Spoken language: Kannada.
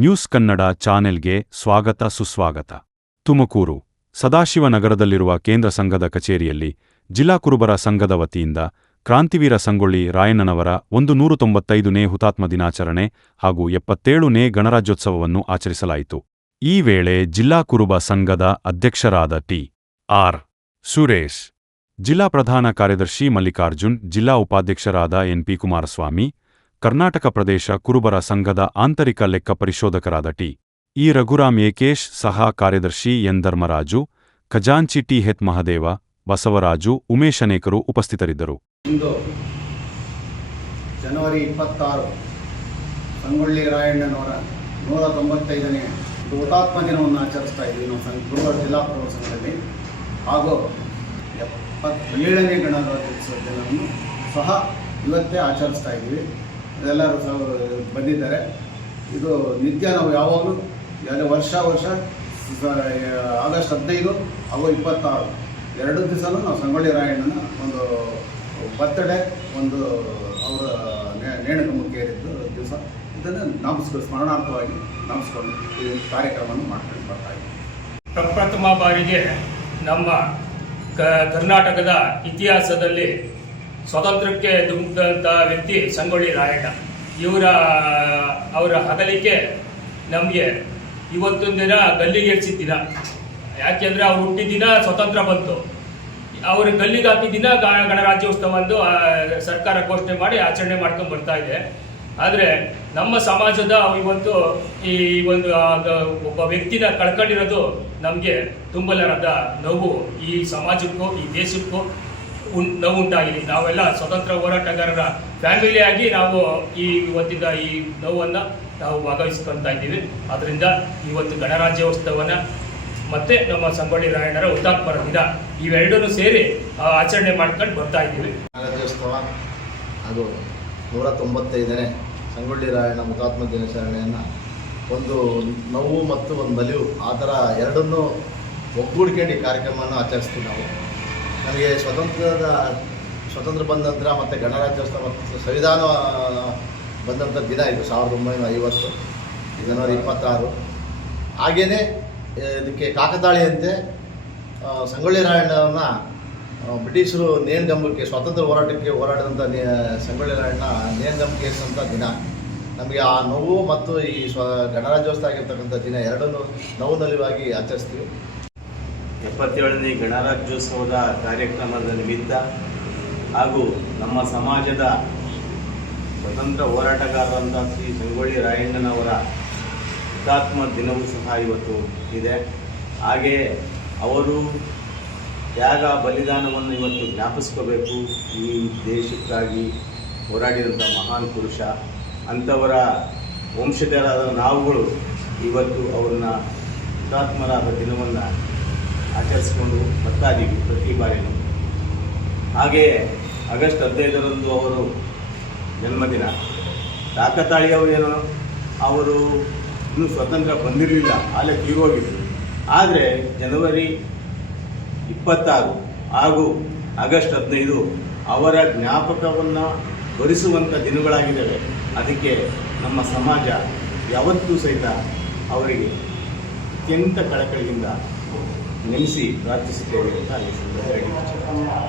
ನ್ಯೂಸ್ ಕನ್ನಡ ಚಾನೆಲ್ಗೆ ಸ್ವಾಗತ ಸುಸ್ವಾಗತ. ತುಮಕೂರು ಸದಾಶಿವನಗರದಲ್ಲಿರುವ ಕೇಂದ್ರ ಸಂಘದ ಕಚೇರಿಯಲ್ಲಿ ಜಿಲ್ಲಾ ಕುರುಬರ ಸಂಘದ ವತಿಯಿಂದ ಕ್ರಾಂತಿವೀರ ಸಂಗೊಳ್ಳಿ ರಾಯಣ್ಣನವರ 195ನೇ ಹುತಾತ್ಮ ದಿನಾಚರಣೆ ಹಾಗೂ 77ನೇ ಗಣರಾಜ್ಯೋತ್ಸವವನ್ನು ಆಚರಿಸಲಾಯಿತು. ಈ ವೇಳೆ ಜಿಲ್ಲಾ ಕುರುಬ ಸಂಘದ ಅಧ್ಯಕ್ಷರಾದ ಟಿ.ಆರ್. ಸುರೇಶ್, ಜಿಲ್ಲಾ ಪ್ರಧಾನ ಕಾರ್ಯದರ್ಶಿ ಮಲ್ಲಿಕಾರ್ಜುನ್, ಜಿಲ್ಲಾ ಉಪಾಧ್ಯಕ್ಷರಾದ ಎನ್.ಪಿ. ಕುಮಾರಸ್ವಾಮಿ, ಕರ್ನಾಟಕ ಪ್ರದೇಶ ಕುರುಬರ ಸಂಘದ ಆಂತರಿಕ ಲೆಕ್ಕ ಪರಿಶೋಧಕರಾದ ಟಿ.ಇ. ರಘುರಾಮ್, ಏಕೇಶ್, ಸಹ ಕಾರ್ಯದರ್ಶಿ ಎನ್. ಧರ್ಮರಾಜು, ಖಜಾಂಚಿ ಟಿ.ಹೆಚ್. ಮಹದೇವ, ಬಸವರಾಜು, ಉಮೇಶ್ ಅನೇಕರು ಉಪಸ್ಥಿತರಿದ್ದರು. ಇಂದು ಜನವರಿ 26 ಸಂಗೊಳ್ಳಿ ರಾಯಣ್ಣನವರ 195ನೇ ಹುತಾತ್ಮ ದಿನವನ್ನು ಆಚರಿಸ್ತಾ ಇದ್ದೀವಿ ನಮ್ಮ ಕುರುಬರ ಜಿಲ್ಲಾ ಕುರುಬರ ಸಂಘದಲ್ಲಿ. ಹಾಗೂ 77ನೇ ಗಣರಾಜ್ಯೋತ್ಸವ ದಿನವನ್ನು ಸಹ ಇವತ್ತೇ ಆಚರಿಸ್ತಾ ಇದ್ದೀವಿ. ಎಲ್ಲರೂ ಬಂದಿದ್ದಾರೆ. ಇದು ನಿತ್ಯ ನಾವು ಯಾವಾಗಲೂ ವರ್ಷ ಆಗಸ್ಟ್ 15 ಹಾಗೂ 26 ಎರಡು ದಿವಸನೂ ನಾವು ಸಂಗೊಳ್ಳಿ ರಾಯಣ್ಣನ ಒಂದು ಬರ್ತ್ಡೇ, ಒಂದು ಅವರ ನೇಣುಗಂಬಕ್ಕೆ ಏರಿದ್ದು ದಿವಸ, ಇದನ್ನು ಸ್ಮರಣಾರ್ಥವಾಗಿ ನಾಮಿಸ್ಕೊಂಡು ಈ ಕಾರ್ಯಕ್ರಮವನ್ನು ಮಾಡ್ಕೊಂಡು ಬರ್ತಾ ಇದ್ದೀವಿ. ಪ್ರಪ್ರಥಮ ಬಾರಿಗೆ ನಮ್ಮ ಕರ್ನಾಟಕದ ಇತಿಹಾಸದಲ್ಲಿ ಸ್ವಾತಂತ್ರ್ಯಕ್ಕೆ ಧುಮುಕಿದಂಥ ವ್ಯಕ್ತಿ ಸಂಗೊಳ್ಳಿ ರಾಯಣ್ಣ. ಅವರ ಅಗಲಿಕೆ ನಮಗೆ ಇವತ್ತೊಂದು ದಿನ ಗಲ್ಲಿಗೇರಿಸಿದ ದಿನ. ಯಾಕೆಂದರೆ ಅವ್ರು ಹುಟ್ಟಿದ ದಿನ ಸ್ವತಂತ್ರ ಬಂತು, ಅವರು ಗಲ್ಲಿಗೆ ಹಾಕಿದ ದಿನ ಗಣರಾಜ್ಯೋತ್ಸವವನ್ನು ಸರ್ಕಾರ ಘೋಷಣೆ ಮಾಡಿ ಆಚರಣೆ ಮಾಡ್ಕೊಂಡು ಬರ್ತಾ ಇದೆ. ಆದರೆ ನಮ್ಮ ಸಮಾಜದ ಇವತ್ತು ಈ ಒಂದು ಒಬ್ಬ ವ್ಯಕ್ತಿನ ಕಳ್ಕೊಂಡಿರೋದು ನಮಗೆ ತುಂಬಲಾರದ ನೋವು. ಈ ಸಮಾಜಕ್ಕೂ ಈ ದೇಶಕ್ಕೂ ನೋವುಂಟಾಗಿದೆ. ನಾವೆಲ್ಲ ಸ್ವತಂತ್ರ ಹೋರಾಟಗಾರರ ಫ್ಯಾಮಿಲಿಯಾಗಿ ನಾವು ಇವತ್ತಿನ ಈ ನೋವನ್ನು ನಾವು ಭಾಗವಹಿಸ್ಕೊಳ್ತಾ ಇದ್ದೀವಿ. ಆದ್ದರಿಂದ ಇವತ್ತು ಗಣರಾಜ್ಯೋತ್ಸವನ ಮತ್ತು ನಮ್ಮ ಸಂಗೊಳ್ಳಿ ರಾಯಣ್ಣರ ಹುತಾತ್ಮರ ದಿನ ಇವೆರಡೂ ಸೇರಿ ಆಚರಣೆ ಮಾಡ್ಕೊಂಡು ಬರ್ತಾ ಇದ್ದೀವಿ. ಗಣರಾಜ್ಯೋತ್ಸವ ಹಾಗೂ 195ನೇ ಸಂಗೊಳ್ಳಿ ರಾಯಣ್ಣ ಹುತಾತ್ಮ ದಿನಾಚರಣೆಯನ್ನು ಒಂದು ನೋವು ಮತ್ತು ಒಂದು ನಲಿವು, ಆ ಥರ ಎರಡನ್ನೂ ಒಗ್ಗೂಡ್ಕೊಂಡು ಈ ಕಾರ್ಯಕ್ರಮವನ್ನು ಆಚರಿಸ್ತೀವಿ ನಾವು. ನಮಗೆ ಸ್ವತಂತ್ರ ಬಂದ ನಂತರ ಮತ್ತು ಗಣರಾಜ್ಯೋತ್ಸವ ಮತ್ತು ಸಂವಿಧಾನ ಬಂದಂಥ ದಿನ ಇದು 1950 ಜನವರಿ 26. ಹಾಗೆಯೇ ಇದಕ್ಕೆ ಕಾಕತಾಳಿಯಂತೆ ಸಂಗೊಳ್ಳಿ ರಾಯಣ್ಣನ ಬ್ರಿಟಿಷರು ನೇಣುಗಂಬಕ್ಕೆ ಸ್ವಾತಂತ್ರ್ಯ ಹೋರಾಟದಂಥ ಸಂಗೊಳ್ಳಿ ರಾಯಣ್ಣ ನೇಣುಗಂಬಕ್ಕೆ ಏರಿಸಿದಂಥ ದಿನ. ನಮಗೆ ಆ ನೋವು ಮತ್ತು ಈ ಗಣರಾಜ್ಯೋತ್ಸವ ಆಗಿರ್ತಕ್ಕಂಥ ದಿನ ಎರಡನ್ನೂ ನೋವು ನಲಿವಾಗಿ ಆಚರಿಸ್ತೀವಿ. 77ನೇ ಗಣರಾಜ್ಯೋತ್ಸವದ ಕಾರ್ಯಕ್ರಮದ ನಿಮಿತ್ತ ಹಾಗೂ ನಮ್ಮ ಸಮಾಜದ ಸ್ವತಂತ್ರ ಹೋರಾಟಗಾರರಂಥ ಶ್ರೀ ಸಂಗೊಳ್ಳಿ ರಾಯಣ್ಣನವರ ಹುತಾತ್ಮ ದಿನವೂ ಸಹ ಇವತ್ತು ಇದೆ. ಹಾಗೆಯೇ ಅವರು ತ್ಯಾಗ ಬಲಿದಾನವನ್ನು ಇವತ್ತು ಜ್ಞಾಪಿಸ್ಕೋಬೇಕು. ಈ ದೇಶಕ್ಕಾಗಿ ಹೋರಾಡಿದಂಥ ಮಹಾನ್ ಪುರುಷ, ಅಂಥವರ ವಂಶಜರಾದ ನಾವುಗಳು ಇವತ್ತು ಅವ್ರನ್ನ ಹುತಾತ್ಮರಾದ ದಿನವನ್ನು ಆಚರಿಸ್ಕೊಂಡು ಬರ್ತಾ ಇದ್ದೀವಿ ಪ್ರತಿ ಬಾರಿನೂ. ಹಾಗೆಯೇ ಆಗಸ್ಟ್ 15ರಂದು ಅವರು ಜನ್ಮದಿನ. ಕಾಕತಾಳಿಯವರೇನೋ ಅವರು ಇನ್ನೂ ಸ್ವತಂತ್ರ ಬಂದಿರಲಿಲ್ಲ, ಅಲ್ಲೇ ತೀರೋಗಿದ್ರು. ಆದರೆ ಜನವರಿ 26 ಹಾಗೂ ಆಗಸ್ಟ್ 15 ಅವರ ಜ್ಞಾಪಕವನ್ನು ಭರಿಸುವಂಥ ದಿನಗಳಾಗಿದ್ದಾವೆ. ಅದಕ್ಕೆ ನಮ್ಮ ಸಮಾಜ ಯಾವತ್ತೂ ಸಹಿತ ಅವರಿಗೆ ಅತ್ಯಂತ ಕಳಕಳಿಯಿಂದ ನೆನೆಸಿ ಪ್ರಾರ್ಥಿಸುತ್ತೇವೆ ಅಂತ